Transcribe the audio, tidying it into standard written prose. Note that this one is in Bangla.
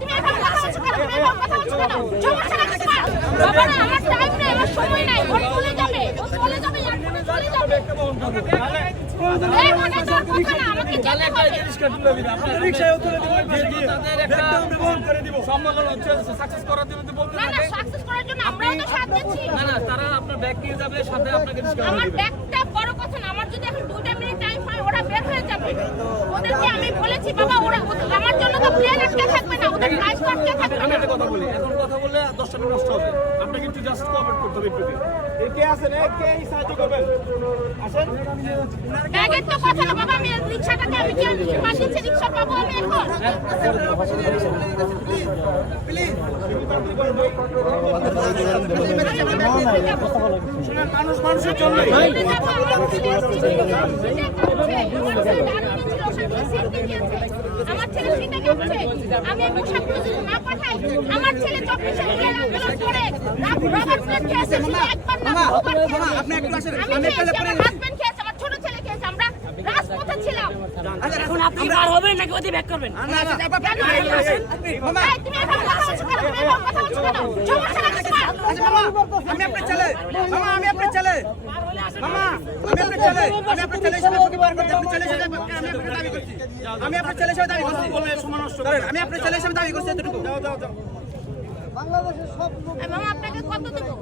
তুমি এভাবে কথা বলছো কেন? তুমি এভাবে কথা বলছো কেন? সমস্যা কি তোমার? বাবা না, আমার টাইম নেই, আমার সময় নাই। ও চলে যাবে, ও চলে যাবে, এয়ারপোর্টে চলে যাবে। এই মনে কর কথা না, আমাকে যেতে হবে। রিকশায় তুলে দিব, তাদের একটা আমরা বহন করে দিব। সম্মেলন হচ্ছে, সাকসেস করার জন্য তো বলতে না না, সাকসেস করার জন্য আমরাও তো সাথ দিচ্ছি। না না, তারা আপনার ব্যাগ নিয়ে যাবে, সাথে আপনাকে রিকশা আমার ব্যাগটা বড় কথা না, আমার যদি এখন 2টা মিনিট টাইম হয় ওরা বের হয়ে যাবে। ওদেরকে আমি বলেছি বাবা আমার জন্য তো প্লেন আটকে থাকবে না, ওদের ফ্লাইট আটকে থাকবে না। আমি একটা কথা বলি, এখন কথা বললে 10টা মিনিট নষ্ট হবে। আপনাকে একটু জাস্ট কোঅপারেট করতে হবে একটু। কে আছেন? কে সাহায্য করবেন? আসেন। ব্যাগের তো কথা না বাবা, আমি রিকশাটাকে আমি কি পাঠিয়েছি, রিকশা পাবো আমি এখন? মানুষ মানুষের জন্য আমার ছেলে সিটে গেছে, আমি পোশাক যদি না পাঠাই, আমার ছেলে 24 ঘন্টা আন্দোলন করে রবার প্লেট খেয়েছে, শুধু একবার না দুবার খেয়েছে। আপনি একটু আসেন, আমি খেয়েছি, আমার হাজবেন্ড খেয়েছে, আমার ছোট ছেলে খেয়েছে, আমরা রাজপথে ছিলাম। এখন আপনি বার হবেন নাকি ওদি ব্যাক করবেন? তুমি এভাবে কথা বলছো কেন? তুমি এভাবে কথা বলছো কেন? সমস্যা কি তোমার? আমি আপনার ছেলে, মামা আমি আপনার ছেলে, মামা আমি আপনার ছেলে, আমি আপনার ছেলে হিসেবে প্রতিবার করতে আপনার ছেলে হিসেবে আমি আপনাকে দাবি করছি, আমি আপনার ছেলে হিসেবে দাবি করছি, আমি আপনার ছেলে হিসেবে দাবি করছি এতটুকু। মামা আপনাকে কত দেবো?